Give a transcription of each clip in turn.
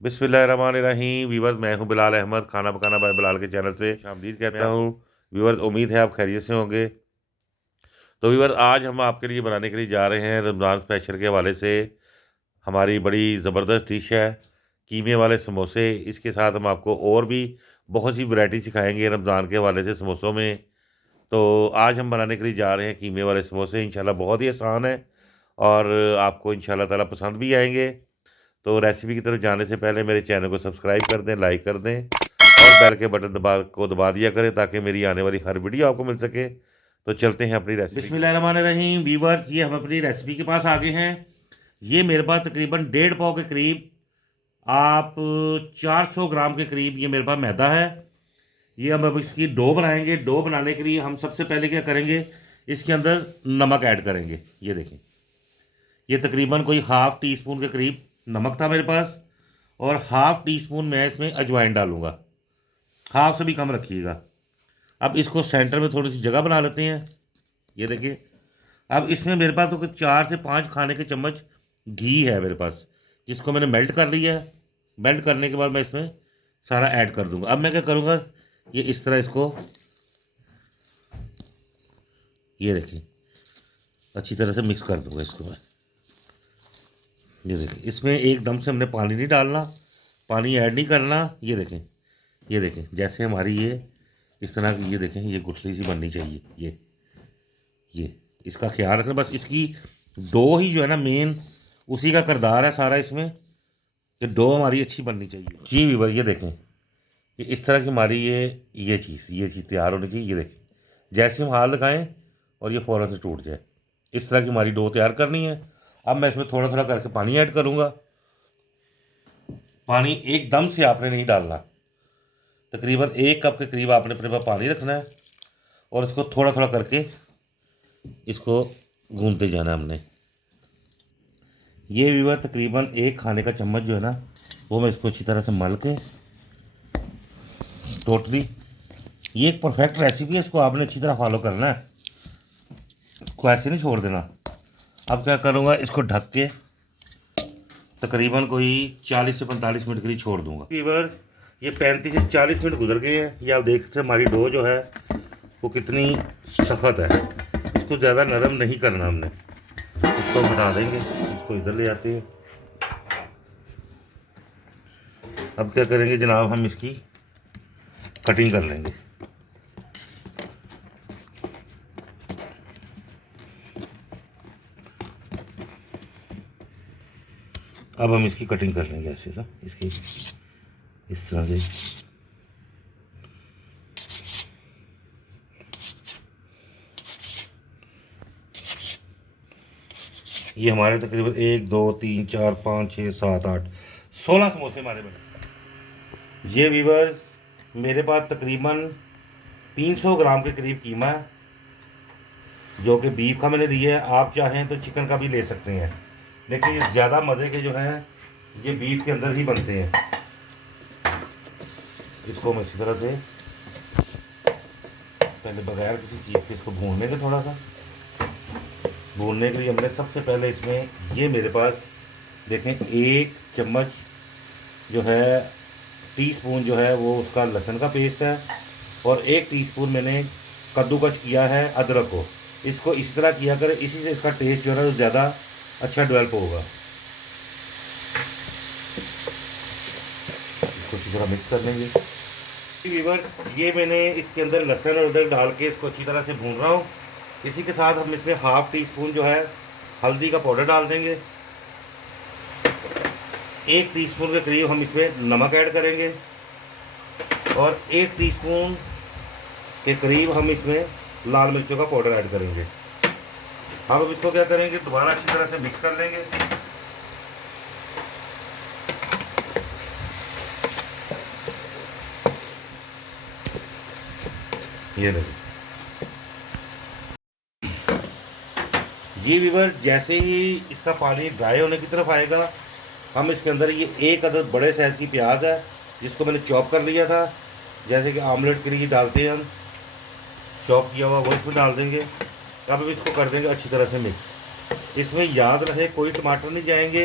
बिस्मिल्लाहिर्रहमानिर्रहीम। व्यूवर्स, मैं हूं बिलाल अहमद, खाना पकाना बाय बिलाल के चैनल से शामदीद कहता हूं। व्यूवर्स, उम्मीद है आप खैरियत से होंगे। तो व्यूवर्स, आज हम आपके लिए बनाने के लिए जा रहे हैं रमज़ान स्पेशल के हवाले से हमारी बड़ी ज़बरदस्त डिश है कीमे वाले समोसे। इसके साथ हम आपको और भी बहुत सी वैरायटी सिखाएंगे रमज़ान के हवाले से समोसों में। तो आज हम बनाने के लिए जा रहे हैं कीमे वाले समोसे। इंशाल्लाह बहुत ही आसान है और आपको इंशाल्लाह ताला पसंद भी आएंगे। तो रेसिपी की तरफ जाने से पहले मेरे चैनल को सब्सक्राइब कर दें, लाइक कर दें और बेल के बटन दबा दिया करें ताकि मेरी आने वाली हर वीडियो आपको मिल सके। तो चलते हैं अपनी रेसिपी। बिस्मिल्लाहिर्रहमानिर्रहीम। व्यूअर्स, ये हम अपनी रेसिपी के पास आ गए हैं। ये मेरे पास तकरीबन 1.5 पाव के करीब, आप 400 ग्राम के करीब ये मेरे पास मैदा है। ये हम अब इसकी डो बनाएंगे। डो बनाने के लिए हम सबसे पहले क्या करेंगे, इसके अंदर नमक ऐड करेंगे। ये देखें, ये तकरीबन कोई हाफ़ टी स्पून के करीब नमक था मेरे पास, और हाफ़ टी स्पून मैं इसमें अजवाइन डालूँगा। हाफ से भी कम रखिएगा। अब इसको सेंटर में थोड़ी सी जगह बना लेते हैं। ये देखिए, अब इसमें मेरे पास तो 4 से 5 खाने के चम्मच घी है मेरे पास, जिसको मैंने मेल्ट कर लिया है। मेल्ट करने के बाद मैं इसमें सारा ऐड कर दूंगा। अब मैं क्या करूँगा, ये इस तरह इसको, ये देखिए, अच्छी तरह से मिक्स कर दूंगा इसको मैं। ये देखें, इसमें एकदम से हमने पानी नहीं डालना, पानी ऐड नहीं करना। ये देखें, ये देखें, जैसे हमारी ये इस तरह की, ये देखें, ये गुठली सी बननी चाहिए। ये इसका ख्याल रखना। बस इसकी डो ही जो है ना मेन, उसी का किरदार है सारा इसमें, कि डो हमारी अच्छी बननी चाहिए। जी वीवर, ये देखें, कि इस तरह की हमारी ये चीज़ तैयार होनी चाहिए। ये देखें, जैसे हम हाथ लगाएं और ये फ़ौरन से टूट जाए, इस तरह की हमारी डो तैयार करनी है। अब मैं इसमें थोड़ा थोड़ा करके पानी ऐड करूँगा। पानी एकदम से आपने नहीं डालना, तकरीबन 1 कप के करीब आपने अपने पास पानी रखना है, और इसको थोड़ा थोड़ा करके इसको गूंदते जाना है हमने। ये व्यूअर तकरीबन 1 खाने का चम्मच जो है ना, वो मैं इसको अच्छी तरह से मल के टोटली, ये एक परफेक्ट रेसिपी है, इसको आपने अच्छी तरह फॉलो करना है, इसको ऐसे नहीं छोड़ देना। अब क्या करूँगा, इसको ढक के तकरीबन कोई 40 से 45 मिनट के लिए छोड़ दूँगा। व्यूअर, ये 35 से 40 मिनट गुजर गए हैं। ये आप देख सकते हैं हमारी डो जो है वो कितनी सख्त है। इसको ज़्यादा नरम नहीं करना हमने। इसको हटा देंगे, इसको इधर ले आते हैं। अब क्या करेंगे जनाब, हम इसकी कटिंग कर लेंगे। अब हम इसकी कटिंग कर लेंगे ऐसे सा, इसकी इस तरह से। ये हमारे तकरीबन 1 2 3 4 5 6 7 8 16 समोसे हमारे बने। ये व्यूअर्स, मेरे पास तकरीबन 300 ग्राम के करीब कीमा है, जो कि बीफ का मैंने दिया है। आप चाहें तो चिकन का भी ले सकते हैं, लेकिन ये ज़्यादा मज़े के जो हैं ये बीफ के अंदर ही बनते हैं। इसको हम इसी तरह से पहले बगैर किसी चीज़ के इसको भून लेंगे। थोड़ा सा भूनने के लिए हमने सबसे पहले इसमें, ये मेरे पास देखें 1 चम्मच जो है, टीस्पून जो है वो उसका लहसुन का पेस्ट है, और 1 टीस्पून मैंने कद्दूकस किया है अदरक को। इसको इस तरह किया करें, इसी से इसका टेस्ट जो है ना ज़्यादा अच्छा डेवलप होगा। इसको इसी तरह मिक्स कर लेंगे। व्यूअर, ये मैंने इसके अंदर लहसुन और अदरक डाल के इसको अच्छी तरह से भून रहा हूँ। इसी के साथ हम इसमें हाफ़ टी स्पून जो है हल्दी का पाउडर डाल देंगे। 1 टीस्पून के करीब हम इसमें नमक ऐड करेंगे, और 1 टीस्पून के करीब हम इसमें लाल मिर्चों का पाउडर ऐड करेंगे। अब इसको क्या करेंगे, दोबारा अच्छी तरह से मिक्स कर लेंगे। ये देखिए, ये व्यूअर, जैसे ही इसका पानी ड्राई होने की तरफ आएगा, हम इसके अंदर ये 1 अदद बड़े साइज़ की प्याज है, जिसको मैंने चॉप कर लिया था, जैसे कि आमलेट के लिए डालते हैं हम, चॉप किया हुआ वो इसमें डाल देंगे। अब इसको कर देंगे अच्छी तरह से मिक्स। इसमें याद रहे कोई टमाटर नहीं जाएंगे,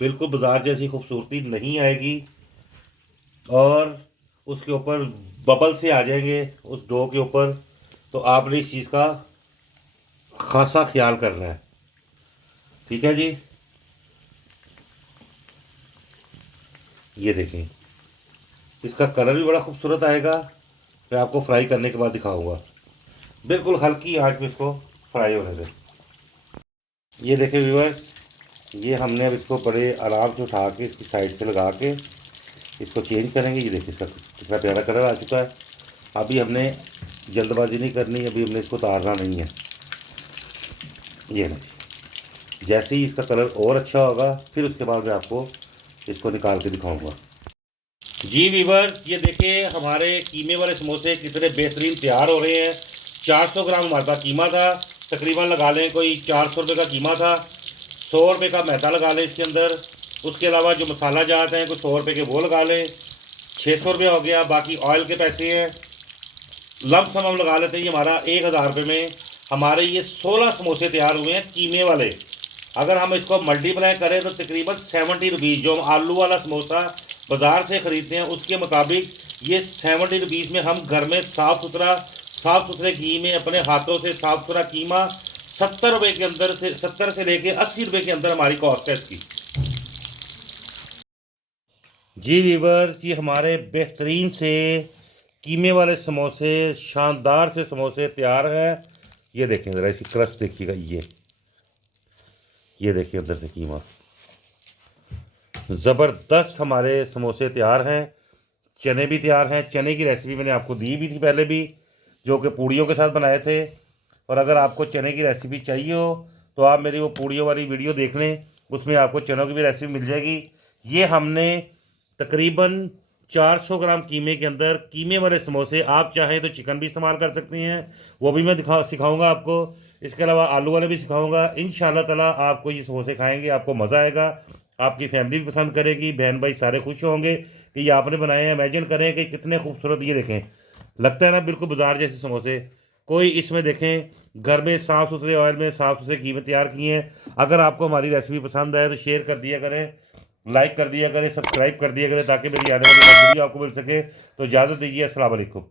बिल्कुल बाजार जैसी खूबसूरती नहीं आएगी, और उसके ऊपर बबल से आ जाएंगे उस डो के ऊपर। तो आपने इस चीज़ का खासा ख्याल करना है, ठीक है जी। ये देखें, इसका कलर भी बड़ा खूबसूरत आएगा। मैं आपको फ्राई करने के बाद दिखाऊंगा। बिल्कुल हल्की आंच में इसको फ्राई होने दें। ये देखें व्यूअर्स, ये हमने अब इसको बड़े आराम से उठा के इसकी साइड पे लगा के इसको चेंज करेंगे। ये देखिए इसका कितना प्यारा कलर आ चुका है। अभी हमने जल्दबाजी नहीं करनी, अभी हमने इसको उतारना नहीं है। ये नहीं, जैसे ही इसका कलर और अच्छा होगा फिर उसके बाद मैं आपको इसको निकाल के दिखाऊंगा। जी वीवर, ये देखिए हमारे कीमे वाले समोसे कितने बेहतरीन तैयार हो रहे हैं। 400 ग्राम हमारे पास कीमा था, तकरीबन लगा लें कोई 400 रुपये का कीमा था। 100 रुपये का मैदा लगा लें इसके अंदर। उसके अलावा जो मसाला जाते हैं कुछ 100 रुपये के वो लगा लें। 600 रुपये हो गया, बाकी ऑयल के पैसे हैं। लमसम हम लगा लेते हैं ये हमारा 1000 रुपये में हमारे ये 16 समोसे तैयार हुए हैं कीमे वाले। अगर हम इसको मल्टीप्लाई करें तो तकरीबन 70 रुपीज़, जो हम आलू वाला समोसा बाज़ार से ख़रीदते हैं उसके मुताबिक ये 70 रुपीज़ में हम घर में साफ़ सुथरे घी में अपने हाथों से साफ़ सुथरा कीमा 70 रुपये के अंदर से 70 से लेके 80 रुपये के अंदर हमारी कॉस्ट है इसकी। जी वीवर्स, ये हमारे बेहतरीन से कीमे वाले समोसे, शानदार से समोसे तैयार हैं। ये देखें ज़रा इसकी क्रस्ट देखिएगा। ये देखिए अंदर से कीमा, ज़बरदस्त हमारे समोसे तैयार हैं। चने भी तैयार हैं। चने की रेसिपी मैंने आपको दी भी थी पहले भी, जो कि पूड़ियों के साथ बनाए थे। और अगर आपको चने की रेसिपी चाहिए हो तो आप मेरी वो पूड़ियों वाली वीडियो देख लें, उसमें आपको चनों की भी रेसिपी मिल जाएगी। ये हमने तकरीबन 400 ग्राम कीमे के अंदर कीमे वाले समोसे, आप चाहें तो चिकन भी इस्तेमाल कर सकते हैं, वो भी मैं सिखाऊंगा आपको। इसके अलावा आलू वाले भी सिखाऊंगा। इंशाल्लाह ताला आपको ये समोसे खाएंगे, आपको मज़ा आएगा, आपकी फैमिली भी पसंद करेगी, बहन भाई सारे खुश होंगे कि ये आपने बनाए हैं। इमेजिन करें कि कितने खूबसूरत, ये देखें, लगता है ना बिल्कुल बाजार जैसे समोसे। कोई इसमें देखें घर में साफ़ सुथरे ऑयल में साफ़ सुथरे घी में तैयार किए हैं। अगर आपको हमारी रेसिपी पसंद आए तो शेयर कर दिया करें, लाइक कर दिया करें, सब्सक्राइब कर दिया करें, ताकि मेरी आने वाली वीडियो आपको मिल सके। तो इजाज़त दीजिए, अस्सलाम वालेकुम।